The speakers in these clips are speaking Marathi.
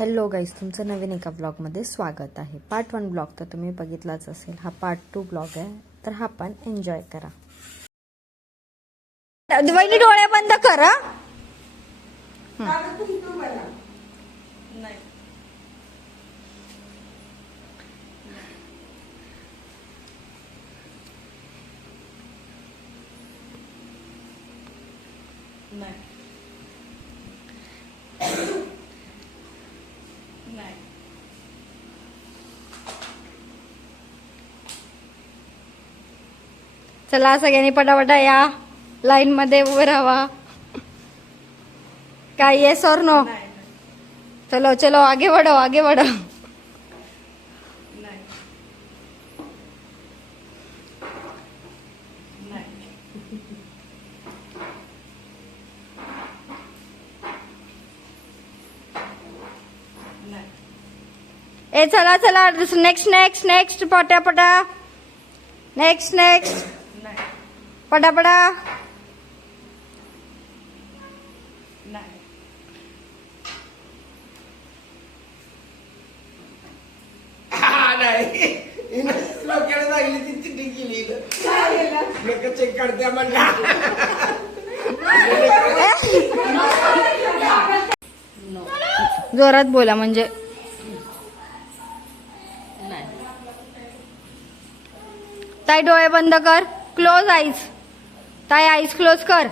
हॅलो गाईज, तुमचं नवीन एका ब्लॉगमध्ये स्वागत आहे. पार्ट 1 ब्लॉग तर तुम्ही बघितलाच असेल. हा पार्ट 2 ब्लॉग आहे, तर हा पण एन्जॉय करा. वहिनी डोळे बंद करा. चला सगळ्यांनी पटापटा या, लाईन मध्ये उभं राहा. काय येस और नो? चलो चलो आगे बढ़ो, आगे बढ़ो. ए चला चला, नेक्स्ट नेक्स्ट नेक्स्ट, पटापटा. नेक्स्ट नेक्स्ट, पटापटा. चेक करते जोरात बोला म्हणजे. ताई डोळे बंद कर. Close eyes. ताई आईज क्लोज कर.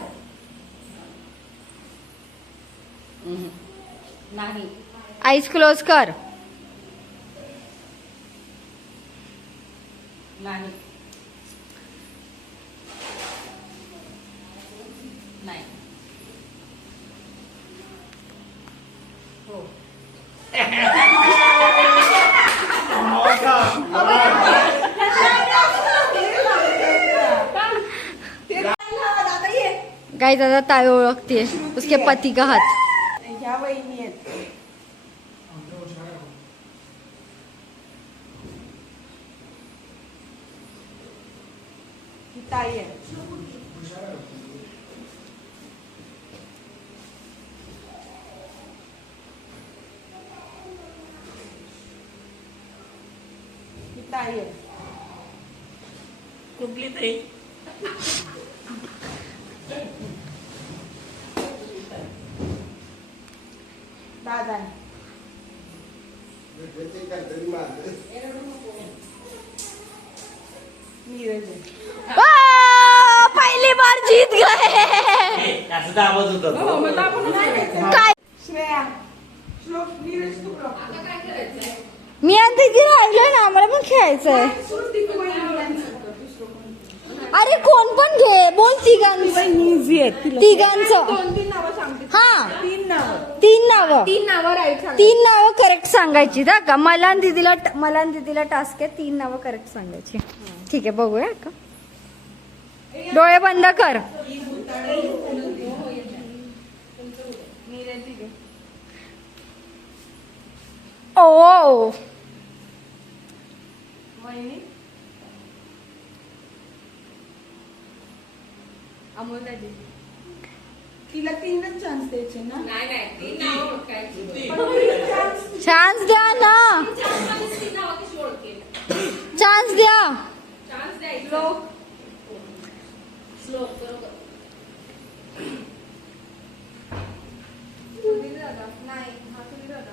नाही. आईज क्लोज कर. नाही. नाही. हो. गाई दादा ताई ओळखते उसके पति का हाथ. ह्या वहिनी आहेत. ही ताई आहे. ही ताई आहे. कुठली ताई? दादा आहे. नीरज आहे. पहली बार जीत गए. असं आवाज होता. काय श्रेया. श्लोक. नीरज तू ब्लॉक. मी आता इथे राहिलो ना, आम्हाला पण खेळायचंय. अरे कोण पण घे, बोल तिघांचं. इझी आहे. तिघांचं. 2-3 नावं सांगते. हा, 3 नावं. 3 नावं. 3 नावं राईट सांग. 3 नावं करेक्ट सांगायची ना का. मला आणि दीदीला टास्क आहे 3 नावं करेक्ट सांगायची. ठीक आहे, बघूया का. डोळे बंद कर. ओ वहिनी. अमोल दादी. तिला 3च चान्स द्यायचे ना. चान्स द्या ना. चान्स द्या. श्लोक. सुधीर दादा. नाही. हा सुधीर दादा.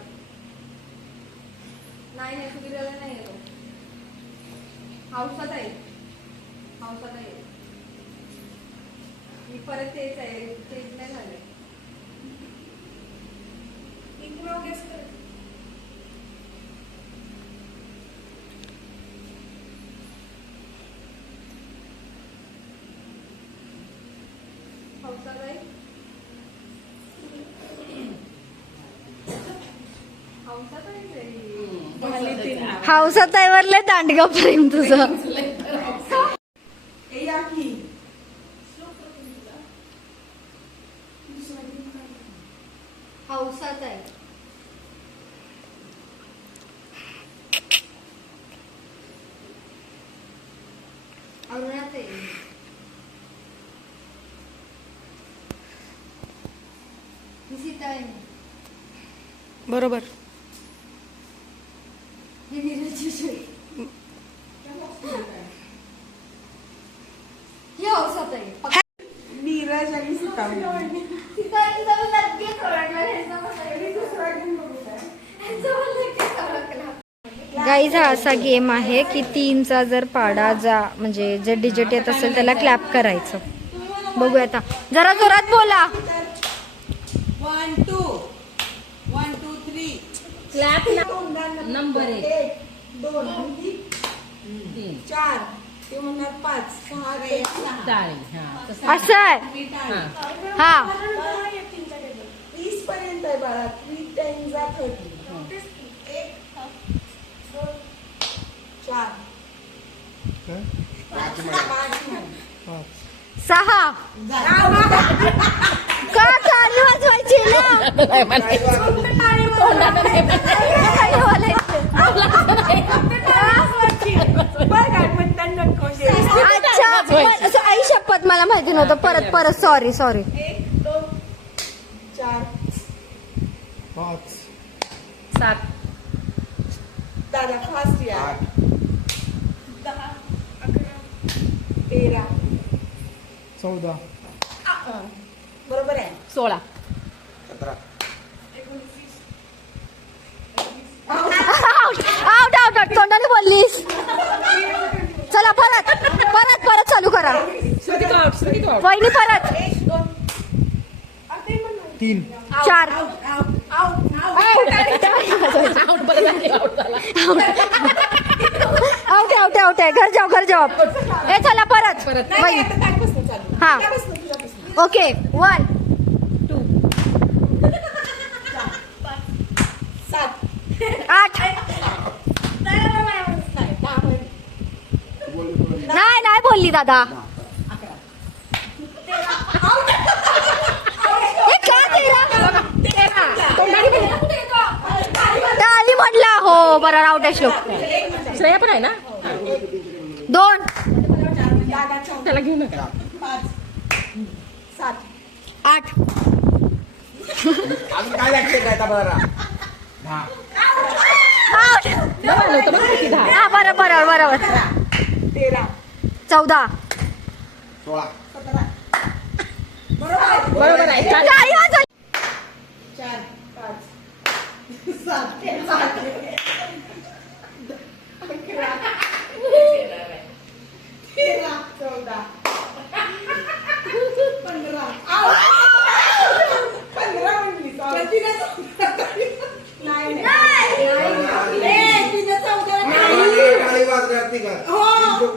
नाही सुधीर दादा नाही येतो. हाऊसात आहे. हाऊसात आहे. मी परत तेच आहे. तेच नाही झाले. हाऊसात आहे. हाऊसात आहे. हाऊसात आहे वरले दांडगा प्रेम तुझं. ए या की. हाऊसात आहे. अरुणात आहे. बरोबर. हे औषध आहे. नीरज आणि सीतावली. गाईज हा असा गेम आहे की 3चा जर पाडा म्हणजे जे डिजिट येत असेल त्याला क्लॅप करायचं. बघूया आता, जरा जोरात बोला. 1 2 1 2 3 क्लॅप नंबर 1 2 4 ते म्हणणार 5 6 रे 6 असं आहे. हा 30 पर्यंत आहे बाळा. 3 10 जा 30. 1 2 4 6 का टाळी वाजवायची ना? अच्छा, आई शपथ मला माहिती नव्हतं. परत सॉरी 1 2 4 5 7 दादा फास्ट या. 10 11 13 14 बरोबर आहे. 16 आउट आउट आउट तोंडाने बोललीस. चला परत परत परत चालू करा. वहिनी परत. 1 2 3 4 आउट आउट आउट आहे. घर जाऊ ए चला परत वहिनी. हा ओके 1 8 नाही बोलली दादा. हे काय केलं? टाळी म्हटला. हो बरोबर आउट आहे श्लोक. श्रेया पण आहे ना. 2 त्याला घेऊ नका. 5 7 8 अजून काय लागते काय आता बरं? आउट. हा बरोबर 13 14 16 बरोबर आहे. टाळी वाजव. 4 5 7 8 11 13 14 15 15 म्हणली. नाही तिने 14 टाळी वाजणार ती का? हो.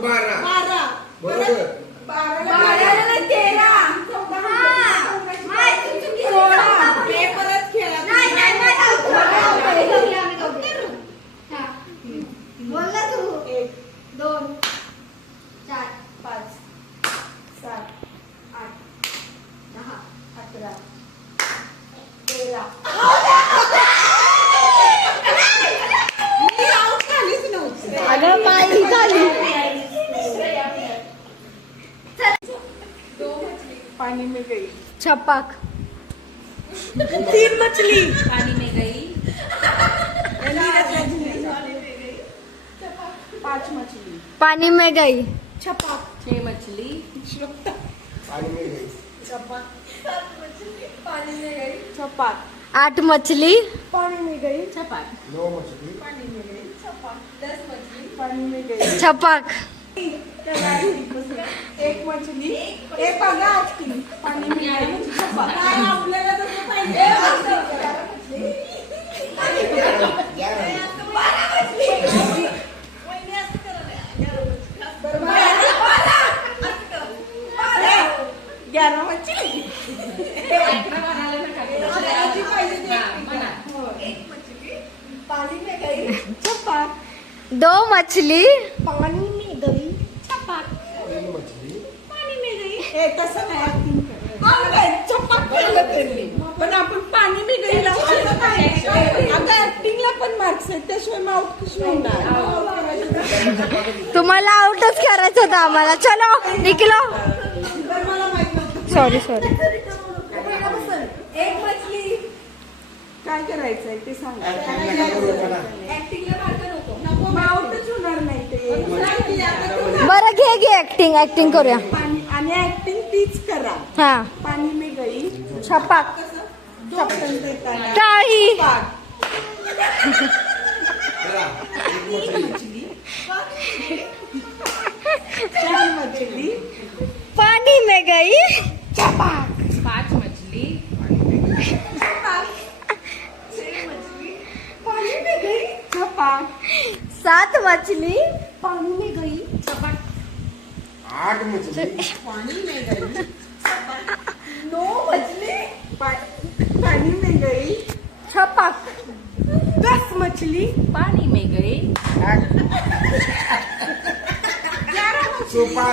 12 12 बरोबर. 12 13 परत खेळा. बोलला तू. 1 2 4 5 7 8 10 11 13 मी आऊट झालीच नव्हती. अगं माई झाली. पानी में गई छपाक 3 मछली. पाणी में गई. 5 मछली. पानी में गई. छपाक 6 मछली. पाणी में गई. छपाक 8 मछली. पानी में गई. छपाक. 9 मछली. पानी में गई. छपाक 10 मछली. पानी में गई. छपाक 1 मछली. एक बघा आज की पानी में गई. छपाक काय आपल्याला तसं पाहिजे. ग्यारह मछली. पानी में गई. छपाक 2 मछली. पानी में गई. छपाक 3 मछली. पाणी में गई. हे तसं नाही acting करायचं. छपाक केलं त्यांनी. पण आपण पाणी में गई आता ऍक्टिंगला पण मार्क्स आहेत. त्याशिवाय मग आउट कशी होणार. तुम्हाला आउटच करायचं होतं आम्हाला. चलो निकलो. तर मला माहित नव्हतं. सॉरी एक मछली. काय करायचंय ते सांगा. Acting ला करू नका ना. ऍक्टिंगला मार्क नको. बरं घे ऍक्टिंग करूया. पाणी आणि ऍक्टिंग तीच करा. हा. पाणी में गई छपाक. चप्पल देताना टाळी. चार मछली पाणी में गई. पाच मछली पानी में गई छपाक. 7 मछली पानी में गई. 8 मछली पानी में गई 9 मछली पानी में गई छपाक. 10 मछली पानी में गई. सोपा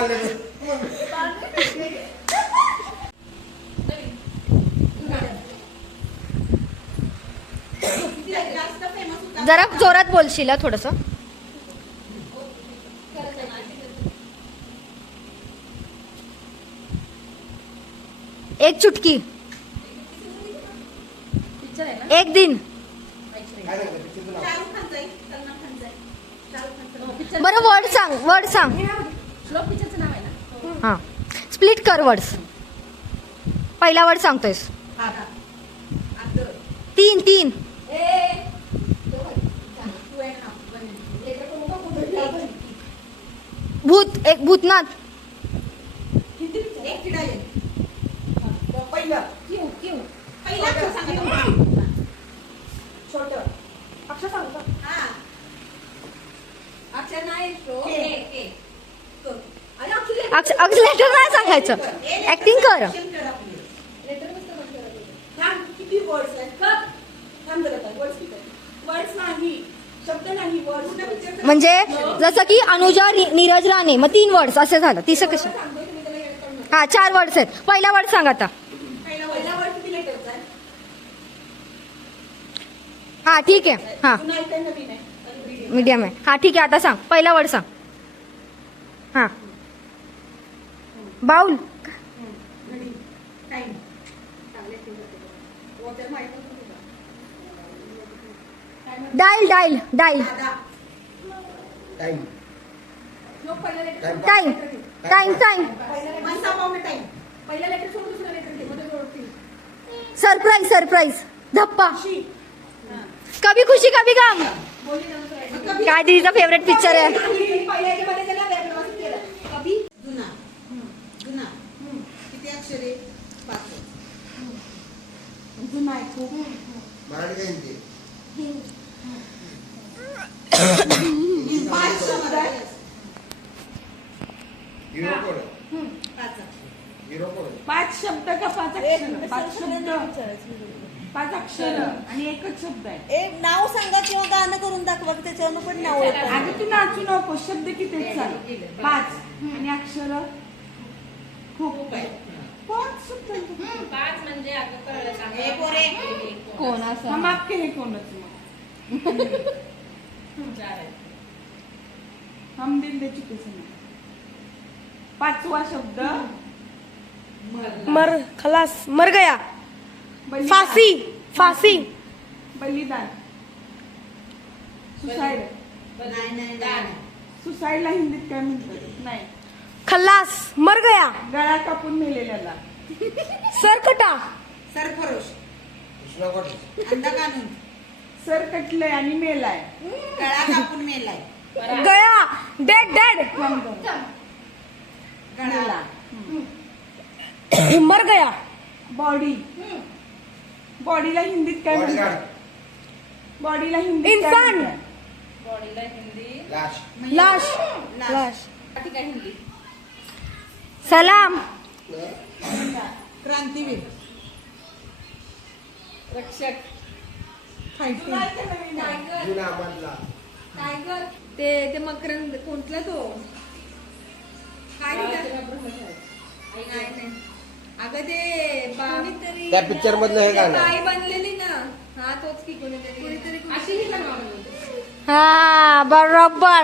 जरा जोरात बोलशील थोडस. एक चुटकी. एक दिन. बरं वर्ड सांग. श्लोक पिक्चरचं नाव आहे ना. हा. स्प्लिट कर वर्ड्स. पहिला वर्ड सांगतोयस. 3 भूत. एक भूतनाथ. पहिलं पहिला अक्षर सांगा. छोट अक्षर सांगतो. अक्षर नाही श्लोक. लेटर नाही सांगायचं. ऍक्टिंग कर. किती वर्ड्स आहेत? वर्ड्स नाही, शब्द नाही, वर्ड्स. म्हणजे जसं की अनुजा नीरज राणे मग 3 वर्ड्स असे झालं. तिसं कसं. हा 4 वर्ड्स आहेत. पहिला वर्ड सांग आता. पहिला वर्ड किती लेटरचा आहे? हा ठीक आहे. हा जुना आहे का नवीन आहे? मीडियम आहे. हा ठीक आहे. आता सांग पहिला वर्ड सांग. हा. Bowl. Time. Dial. Time time. पहिला लेटर सोडून दुसरा लेटर घे. मध्ये जोडतील. सरप्राईज. धप्पा. कभी खुशी कभी गम. काय दीदीचा फेवरेट पिक्चर आहे. जुना किती अक्षरे? 5. जुना आहे खूप. मराठी काय हिंदी? 5 शब्द आहे. हिरो कोण? हिरो कोण? 5 शब्द का 5 अक्षर? 5 शब्द 5 अक्षर आणि एकच शब्द आहे. नाव सांगा किंवा गाणं करून दाखवा की त्याच्यावर पण नाव येतं. आधी तू नाचू नको. शब्द किती आहेत सांग. 5 आणि अक्षर खूप आहे. 5 शब्द आहेत. पाच म्हणजे अगं कळलं सांगा. कोण असं. हा माफ केले कोणच मग. 4 आहेत. हम दिल दे चुके से. 5वा शब्द मर गया. फासी. बलिदान. सुसाईड. सुसाईडला हिंदीत काय म्हणतात? नाही. खल्लास. मर गया. गळा कापून मेलेल्याला. सरकटा. सरफरोश, कृष्णा कोण? अंडा काढून, सर कटलंय आणि मेलाय. गळा कापून मेलाय, गया. डेड. गळा, मर गया. बॉडी. बॉडीला हिंदीत काय म्हणतात? बॉडीगार्ड. बॉडीला हिंदीत काय इंसान. म्हणतात? बॉडीला हिंदी. लाश. लाश. काय हिंदी? सलाम. क्रांतीवीर, रक्षक. जुना मधला. टायगर. ते मकरंद कोणतला तो काय अगं ते कोणीतरी त्या पिक्चर मधलं हे गाणं. बाई बनलेली ना. हा तोच की कोणीतरी अशी ही नाव हा बरोबर.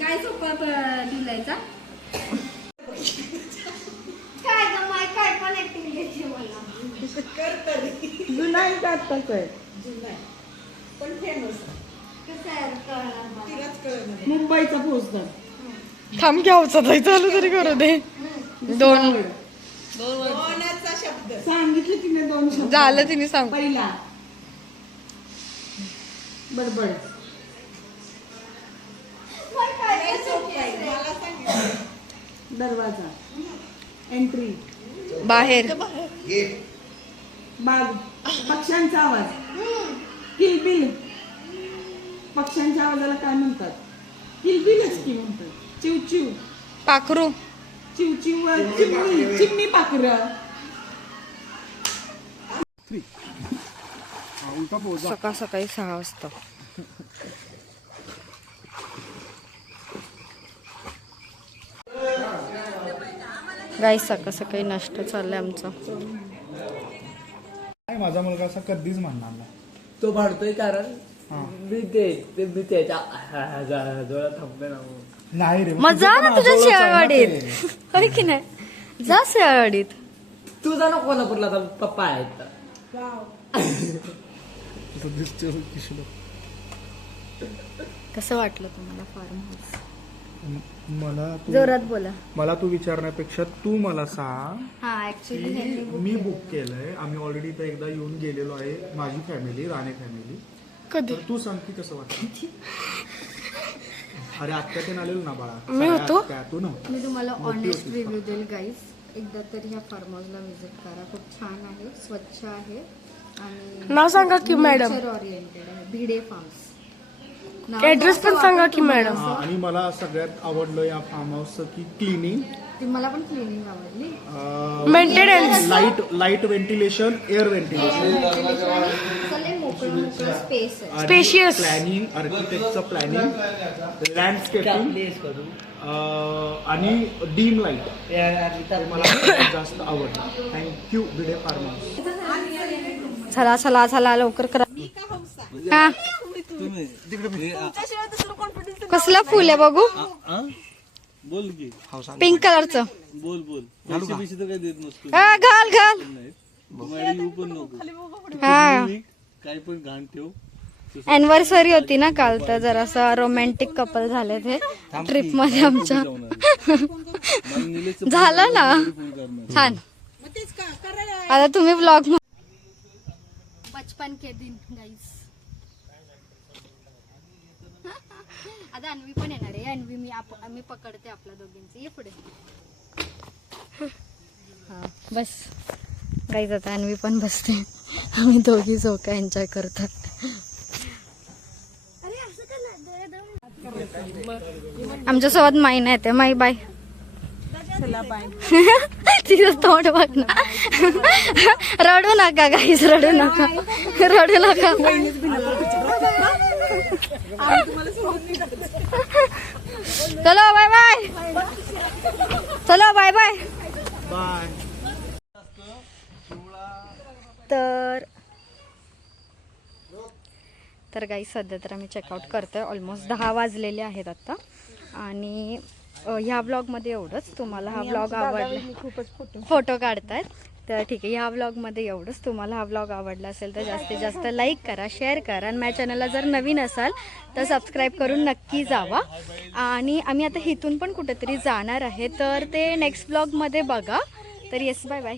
काय सोपा लिहिलायचा. जुना आहे का आत्ताच आहे? जुना आहे पण फेमस. मुंबईचा फौजदार. थांब घ्यावचं चालू तरी करू दे. दोन दोनचा शब्द सांगितले तिने 2 शब्द. झालं तिने सांग. पहिला बडबड. दरवाजा. एंट्री. बाहेर. गेट. बाग. पक्ष्यांचा आवाज. किलबिल. पक्ष्यांच्या आवाजाला काय म्हणतात? किलबिलच की म्हणतात. चिवचिव. पाखरू. चिवचिव. चिमणी. चिमणी पाखरं. सकाळ सकाळी 6 वाजता. गाईस सकाळ सकाळी नाश्ता चाललाय आमचा. नाही माझा मुलगा असं कधीच म्हणणार नाही. तो भांडतोय कारण हा. मी त्याच्या डोळ्यात थांबले ना म्हणून. नाही रे मग जा ना तुझ्या शेळवाडीत. होय की नाही? जा शेळवाडीत. तू जा ना कोल्हापूरला, आता पप्पा आहेत. कसं वाटलं तुम्हाला फार्म हाऊस? मला बोला. मला तू विचारण्यापेक्षा तू मला सांग. हा ऍक्च्युली मी बुक केलंय. आम्ही ऑलरेडी इथं एकदा येऊन गेलेलो आहे. माझी फॅमिली, राणे फॅमिली. कधी? तर तू सांग की कसं वाटतं. अरे आत्या ते आलेलो ना बाळा. मी होतो? आत्या, तू नव्हता. मी तुम्हाला ऑनेस्ट रिव्ह्यू देईल गाईस. एकदा तरी ह्या फार्म हाऊसला व्हिजिट करा. खूप छान आहे, स्वच्छ आहे आणि नाव सांगा की मॅडम. ओरिएंटेड आहे. भिडे फार्म्स. ऍड्रेस पण सांगा की मॅडम. हा, आणि मला सगळ्यात आवडलं या फार्म हाऊसचं की क्लिनिंग, ती मला पण क्लिनिंग आवडली. Maintenance. Light ventilation, air ventilation, मोकळं स्पेस आहे. स्पेशियस. प्लॅनिंग, आर्किटेक्टचं प्लॅनिंग, लँडस्केपिंग प्लीज करू. आणि डीम लाईट मला जास्त आवडलं. Thank you Bhide farm house. चला चला चला लवकर करा. हा कसलं फुल आहे बघू. बोल की. पिंक कलरचं. बोल बोल. पैसे बिशे तर काही देत नसतो. हा घाल घाल. तुम्हाला येऊ पण नको. हा काही पण घाण ठेव. अॅनिव्हर्सरी होती ना काल, तर जरासं रोमॅन्टिक कपल झाले ते ट्रिप मध्ये आमच्या. झालं ना छान. आता तुम्ही ब्लॉग. बचपन के दिन गाईस. आता अन्वी पण येणार आहे. अन्वी मी पकडते आपल्या दोघींची. ये पुढे. हा बस गाईज. आता अन्वी पण बसते. आम्ही दोघी झोका एन्जॉय करतात. आमच्यासोबत माई नाही येते. माई बाय. तिचं तोंड बघ ना. रडू नका गाईज, रडू नका, रडू नका. चलो बाय बाय. चलो बाय बाय. बाय. तर गाई सध्या तर आम्ही चेकआउट करतोय. ऑलमोस्ट 10 वाजलेले आहेत आता. आणि ह्या ब्लॉगमध्ये एवढंच. तुम्हाला हा ब्लॉग आवडला, फोटो काढतायत तर ठीक आहे. ह्या ब्लॉगमध्ये एवढंच. तुम्हाला हा ब्लॉग आवडला असेल तर जास्तीत जास्त लाईक करा, शेअर करा. आणि माझ्या चॅनलला जर नवीन असाल तर सबस्क्राईब करून नक्की जावा. आणि आम्ही आता इथून पण कुठेतरी जाणार आहे, तर ते नेक्स्ट ब्लॉगमध्ये बघा. तर येस, बाय बाय.